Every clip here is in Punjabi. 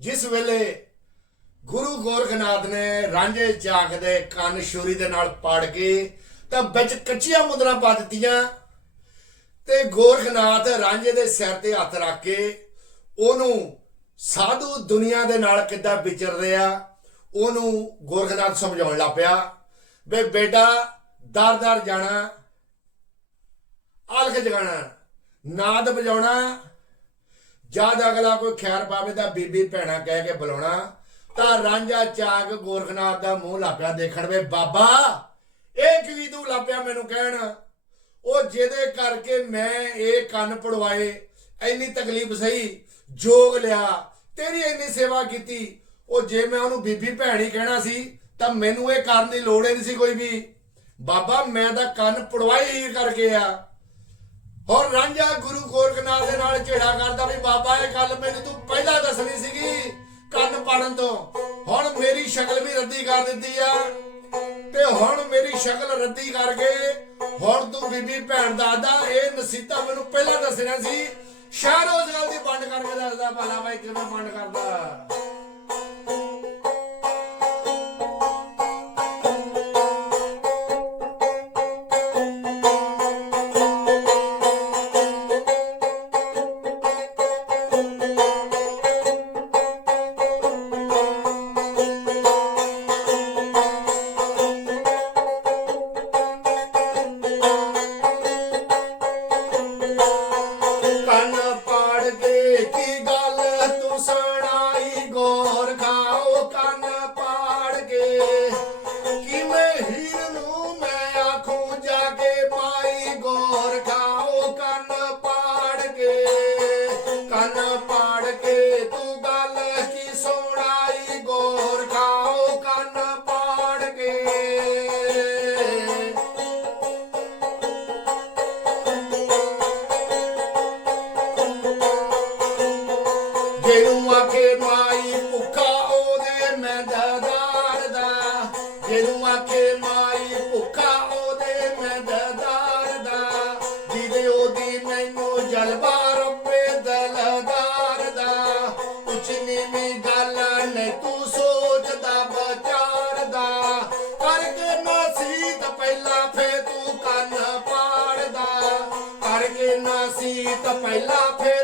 ਜਿਸ ਵੇਲੇ ਗੁਰੂ ਗੋਰਖਨਾਥ ਨੇ ਰਾਂਝੇ ਚਾਕ ਦੇ ਕੰਨ ਛੁਰੀ ਦੇ ਨਾਲ ਪਾੜ ਕੇ ਤਾਂ ਵਿੱਚ ਕੱਚੀਆਂ ਮੁਦਰਾ ਪਾ ਦਿੱਤੀਆਂ ਤੇ ਗੋਰਖਨਾਥ ਰਾਂਝੇ ਦੇ ਸਿਰ ਤੇ ਹੱਥ ਰੱਖ ਕੇ ਉਹਨੂੰ ਸਾਧੂ ਦੁਨੀਆ ਦੇ ਨਾਲ ਕਿੱਦਾਂ ਵਿਚਰ ਰਿਹਾ ਉਹਨੂੰ ਗੋਰਖਨਾਥ ਸਮਝਾਉਣ ਲੱਗ ਪਿਆ, ਵੇ ਬੇਟਾ ਦਰ ਦਰ ਜਾਣਾ ਅਲਖ ਜਗਾਣਾ ਨਾਦ ਵਜਾਉਣਾ ਜਦ ਅਗਲਾ ਕੋਈ ਖੈਰ ਪਾਵੇ ਤਾਂ ਬੀਬੀ ਭੈਣਾ ਕਹਿ ਕੇ ਬੁਲਾਉਣਾ। ਤਾਂ ਰਾਂਝਾ ਚਾਕ ਗੋਰਖਨਾਥ ਦਾ ਮੂੰਹ ਲਾਪਿਆ ਦੇਖਣ ਵੇ, ਬਾਬਾ, ਇਹ ਕੀ ਤੂੰ ਲਾਪਿਆ ਮੈਨੂੰ ਕਹਿਣ? ਉਹ ਜਿਹਦੇ ਕਰਕੇ ਮੈਂ ਇਹ ਕੰਨ ਪੜਵਾਏ, ਇੰਨੀ ਤਕਲੀਫ ਸਹੀ, ਜੋਗ ਲਿਆ, ਤੇਰੀ ਇੰਨੀ ਸੇਵਾ ਕੀਤੀ। ਉਹ ਜੇ ਮੈਂ ਉਹਨੂੰ ਬੀਬੀ ਭੈਣ ਹੀ ਕਹਿਣਾ ਸੀ, ਤਾਂ ਮੈਨੂੰ ਇਹ ਕਰਨ ਦੀ ਲੋੜ ਹੀ ਨਹੀਂ ਸੀ ਕੋਈ ਵੀ। ਬਾਬਾ, ਮੈਂ ਤਾਂ ਕੰਨ ਪੜਵਾਈ ਹੀ ਕਰਕੇ ਆ। ਹੋਰ ਰਾਂਝਾ ਗੁਰੂ ਗੋਰਖਨਾਥ ਦੇ ਨਾਲ ਝੇੜਾ ਕਰਦਾ ਵੀ ਬਾਬਾ, ਇਹ ਗੱਲ ਮੈਨੂੰ ਤੂੰ ਪਹਿਲਾਂ ਦੱਸਣੀ ਸੀਗੀ ਕੰਨ ਪਾੜਨ ਤੋਂ। ਹੁਣ ਮੇਰੀ ਸ਼ਕਲ ਵੀ ਰੱਦੀ ਕਰ ਦਿੱਤੀ ਆ। ਤੇ ਹੁਣ ਮੇਰੀ ਸ਼ਕਲ ਰੱਦੀ ਕਰਕੇ ਹੁਣ ਤੂੰ ਬੀਬੀ, ਭੈਣ, ਦਾਦਾ, ਇਹ ਨਸੀਤਾ ਮੈਨੂੰ ਪਹਿਲਾਂ ਦੱਸਣਾ ਸੀ। ਸ਼ਾਇਦ ਉਸ ਗੱਲ ਦੀ ਵੰਡ ਕਰਕੇ ਦੱਸਦਾ, ਭਲਾ ਬਾਈ ਕਿਵੇਂ ਵੰਡ ਕਰਦਾ। ਉਹਦੇ ਦਾ ਜਿਹਦੇ ਉਹਦੀ ਮੈਨੂੰ ਜਲਵਾ ਰੱਬੇ ਦਲਦਾਰ ਦਾ ਕੁਛ ਨੀਵੀਂ ਗੱਲ ਨੇ ਤੂੰ ਸੋਚਦਾ ਵਿਚਾਰਦਾ। ਕਰਕੇ ਨਸੀਤ ਪਹਿਲਾਂ ਫੇ ਤੂੰ ਕੰਨ ਪਾੜਦਾ। ਕਰਕੇ ਨਸੀਤ ਪਹਿਲਾਂ ਫੇ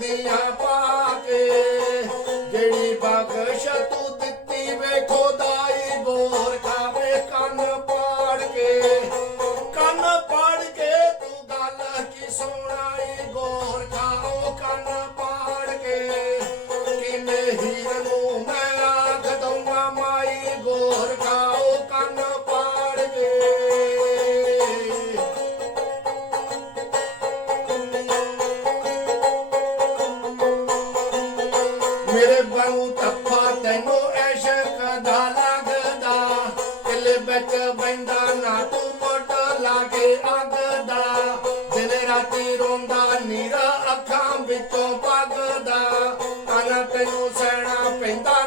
ਦੀਆਂ ਪਾ ਜਿਹੜੀ ਬਖਸ਼ ਤੂੰ ਦਿੱਤੀ ਵੇ ਖੁਦਾਈ ਬੋਰ ਖਾਵੇ ਕੰਨ ਪਾੜ ਕੇ। ਕੰਨ ਪਾੜ ਕੇ ਤੂੰ ਗੱਲ ਕੀ ਸੁਣਾਈ ਗੋਰ ਖਾਓ ਕੰਨ ਪਾੜ ਕੇ। ਕਿਵੇਂ ਹੀਰ ਮੇਰੇ ਬਾਹੂ ਤੱਫਾ ਤੈਨੂੰ ਐਸ਼ਕ ਦਾ ਲੱਗਦਾ। ਦਿਲ ਵਿੱਚ ਬੈਂਦਾ ਨਾ ਤੂੰ ਪਟ ਲਾਗੇ ਅੱਗ ਦਾ ਦਿਨ ਰਾਤੀ ਰੋਂਦਾ, ਨੀਰਾ ਅੱਖਾਂ ਵਿੱਚੋਂ ਪਾਗਦਾ ਅਨ ਤੈਨੂੰ ਸਹਿਣਾ ਪੈਂਦਾ?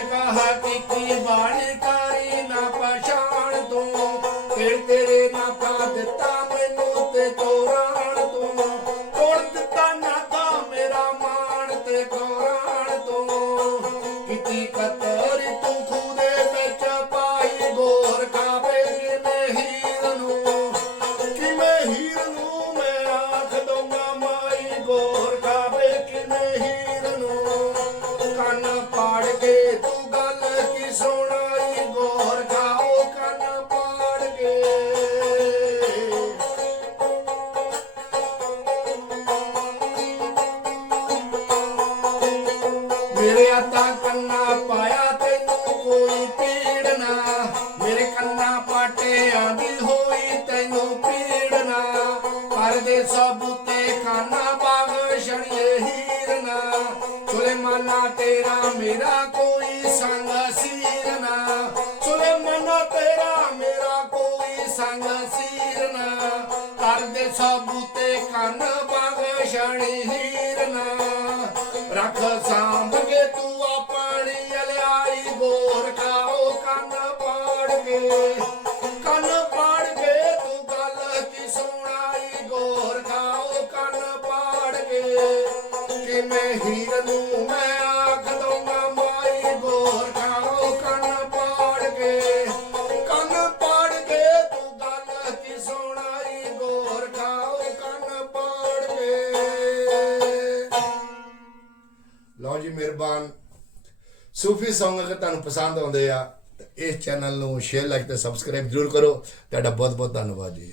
Shiva Harvey ਮੇਰਾ ਕੋਈ ਸੰਗ ਸੀਰ ਨਾ। ਸੁਨੇ ਮਨਾ ਤੇਰਾ, ਮੇਰਾ ਕੋਈ ਸੰਗ ਸੀਰ ਨਾ। ਕਰਦੇ ਸਭ ਤੇ ਕੰਨ ਬਗਸ਼ਣ ਹੀਰ ਨਾ। ਰੱਖ ਸਾਂਭ ਵੀ ਮਿਹਰਬਾਨ। ਸੂਫੀ ਸੌਂਗ ਅਗਰ ਤੁਹਾਨੂੰ ਪਸੰਦ ਆਉਂਦੇ ਆ ਇਸ ਚੈਨਲ ਨੂੰ ਸ਼ੇਅਰ ਲਾਈਕ ਤੇ ਸਬਸਕ੍ਰਾਈਬ ਜ਼ਰੂਰ ਕਰੋ। ਤੁਹਾਡਾ ਬਹੁਤ ਬਹੁਤ ਧੰਨਵਾਦ ਜੀ।